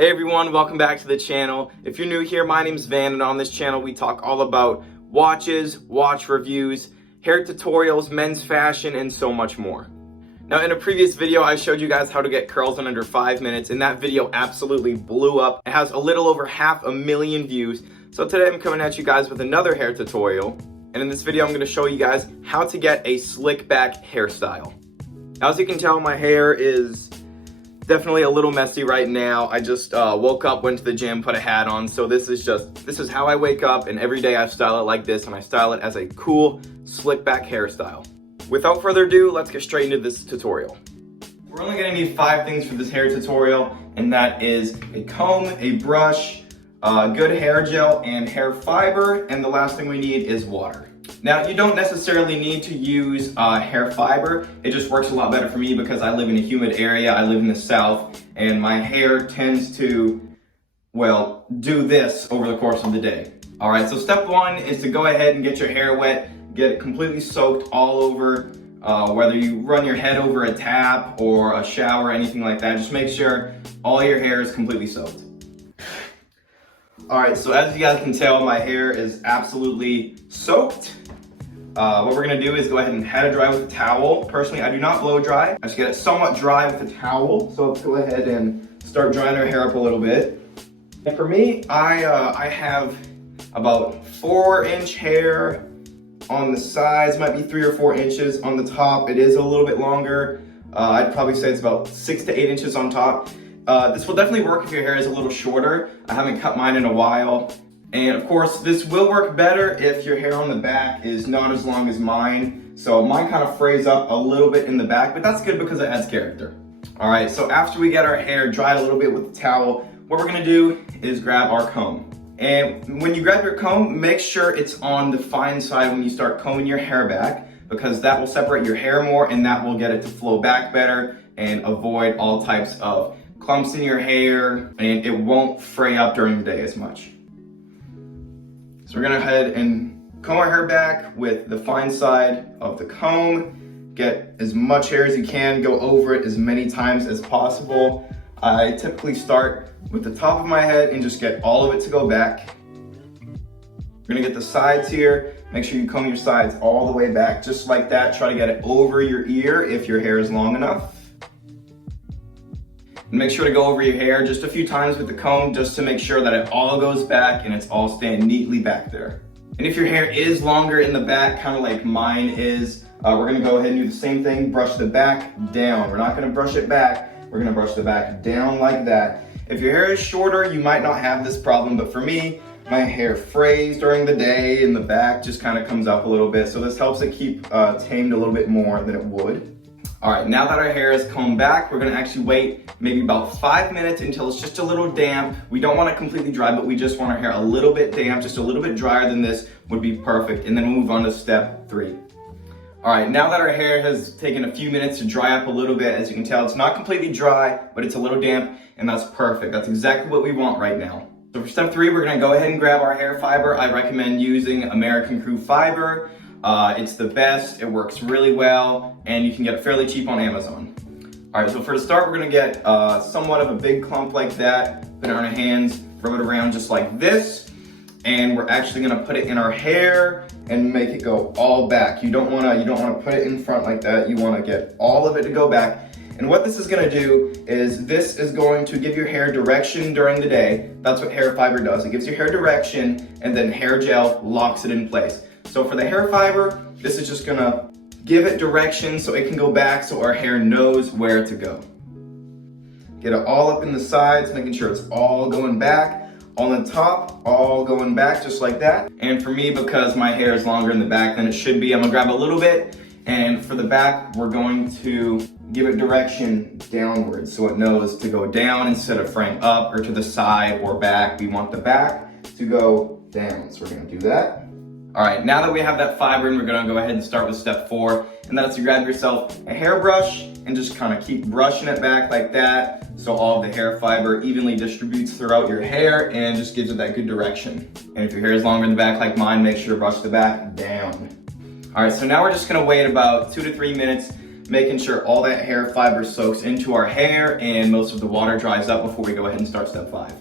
Hey everyone, welcome back to the channel. If you're new here, my name's Van, and on this channel we talk all about watches, watch reviews, hair tutorials, men's fashion, and so much more. Now in a previous video I showed you guys how to get curls in under 5 minutes, and that video absolutely blew up. It has a little over 500,000 views. So today I'm coming at you guys with another hair tutorial, and in this video I'm going to show you guys how to get a slick back hairstyle. Now as you can tell, my hair is definitely a little messy right now. I just woke up, went to the gym, put a hat on. So this is how I wake up, and every day I style it like this, and I style it as a cool, slick back hairstyle. Without further ado, let's get straight into this tutorial. We're only gonna need 5 things for this hair tutorial, and that is a comb, a brush, good hair gel, and hair fiber, and the last thing we need is water. Now, you don't necessarily need to use hair fiber. It just works a lot better for me because I live in a humid area. I live in the South, and my hair tends to, well, do this over the course of the day. All right, so step 1 is to go ahead and get your hair wet, get it completely soaked all over, whether you run your head over a tap or a shower, anything like that. Just make sure all your hair is completely soaked. All right, so as you guys can tell, my hair is absolutely soaked. What we're gonna do is go ahead and head it dry with a towel. Personally, I do not blow dry. I just get it somewhat dry with a towel. So let's go ahead and start drying our hair up a little bit. And for me, I have about 4-inch hair on the sides, might be 3 or 4 inches on the top. It is a little bit longer. I'd probably say it's about 6 to 8 inches on top. This will definitely work if your hair is a little shorter. I haven't cut mine in a while. And of course, this will work better if your hair on the back is not as long as mine. So mine kind of frays up a little bit in the back, but that's good because it adds character. All right, so after we get our hair dried a little bit with the towel, what we're gonna do is grab our comb. And when you grab your comb, make sure it's on the fine side when you start combing your hair back, because that will separate your hair more and that will get it to flow back better and avoid all types of clumps in your hair, and it won't fray up during the day as much. So we're gonna head and comb our hair back with the fine side of the comb. Get as much hair as you can, go over it as many times as possible. I typically start with the top of my head and just get all of it to go back. We're gonna get the sides here. Make sure you comb your sides all the way back, just like that. Try to get it over your ear if your hair is long enough. And make sure to go over your hair just a few times with the comb just to make sure that it all goes back and it's all staying neatly back there. And if your hair is longer in the back, kind of like mine is, we're gonna go ahead and do the same thing, brush the back down. We're not gonna brush it back, we're gonna brush the back down like that. If your hair is shorter, you might not have this problem, but for me, my hair frays during the day and the back just kind of comes up a little bit. So this helps it keep tamed a little bit more than it would. All right, now that our hair is combed back, we're gonna actually wait maybe about 5 minutes until it's just a little damp. We don't want it completely dry, but we just want our hair a little bit damp, just a little bit drier than this would be perfect. And then we'll move on to step 3. All right, now that our hair has taken a few minutes to dry up a little bit, as you can tell, it's not completely dry, but it's a little damp, and that's perfect. That's exactly what we want right now. So for step 3, we're gonna go ahead and grab our hair fiber. I recommend using American Crew Fiber. It's the best, it works really well, and you can get it fairly cheap on Amazon. All right, so for the start, we're gonna get somewhat of a big clump like that, put it on our hands, rub it around just like this, and we're actually gonna put it in our hair and make it go all back. You don't wanna put it in front like that. You wanna get all of it to go back. And what this is gonna do is this is going to give your hair direction during the day. That's what hair fiber does. It gives your hair direction, and then hair gel locks it in place. So for the hair fiber, this is just gonna give it direction so it can go back so our hair knows where to go. Get it all up in the sides, making sure it's all going back. On the top, all going back just like that. And for me, because my hair is longer in the back than it should be, I'm gonna grab a little bit, and for the back, we're going to give it direction downwards so it knows to go down instead of fraying up, or to the side or back. We want the back to go down, so we're gonna do that. All right, now that we have that fiber in, we're gonna go ahead and start with step 4, and that's to grab yourself a hairbrush and just kind of keep brushing it back like that so all of the hair fiber evenly distributes throughout your hair and just gives it that good direction. And if your hair is longer in the back like mine, make sure to brush the back down. All right, so now we're just gonna wait about 2 to 3 minutes. making sure all that hair fiber soaks into our hair and most of the water dries up before we go ahead and start step 5.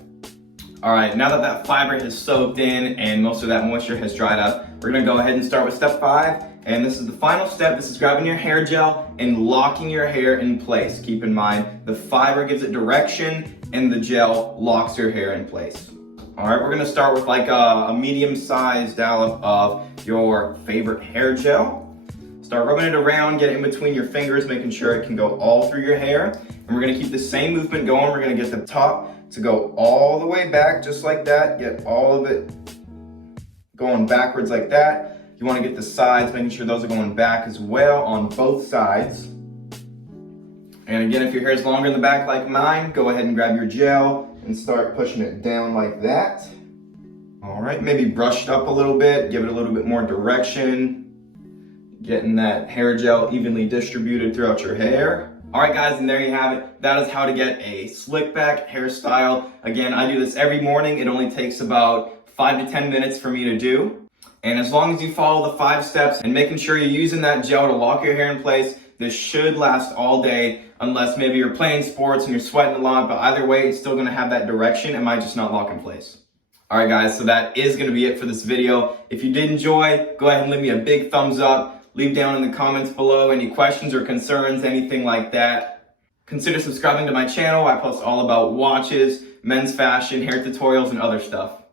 All right, now that that fiber has soaked in and most of that moisture has dried up, we're gonna go ahead and start with step 5. And this is the final step. This is grabbing your hair gel and locking your hair in place. Keep in mind, the fiber gives it direction and the gel locks your hair in place. All right, we're gonna start with like a medium-sized dollop of your favorite hair gel. Start rubbing it around, get it in between your fingers, making sure it can go all through your hair. And we're gonna keep the same movement going. We're gonna get the top to go all the way back, just like that. Get all of it going backwards like that. You wanna get the sides, making sure those are going back as well on both sides. And again, if your hair is longer in the back like mine, go ahead and grab your gel and start pushing it down like that. All right, maybe brush it up a little bit, give it a little bit more direction. Getting that hair gel evenly distributed throughout your hair. All right, guys, and there you have it. That is how to get a slick back hairstyle. Again, I do this every morning. It only takes about 5 to 10 minutes for me to do. And as long as you follow the 5 steps and making sure you're using that gel to lock your hair in place, this should last all day, unless maybe you're playing sports and you're sweating a lot, but either way, it's still gonna have that direction. It might just not lock in place. All right, guys, so that is gonna be it for this video. If you did enjoy, go ahead and leave me a big thumbs up. Leave down in the comments below any questions or concerns, anything like that. Consider subscribing to my channel. I post all about watches, men's fashion, hair tutorials, and other stuff.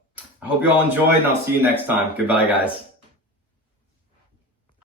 I hope you all enjoyed, and I'll see you next time. Goodbye, guys.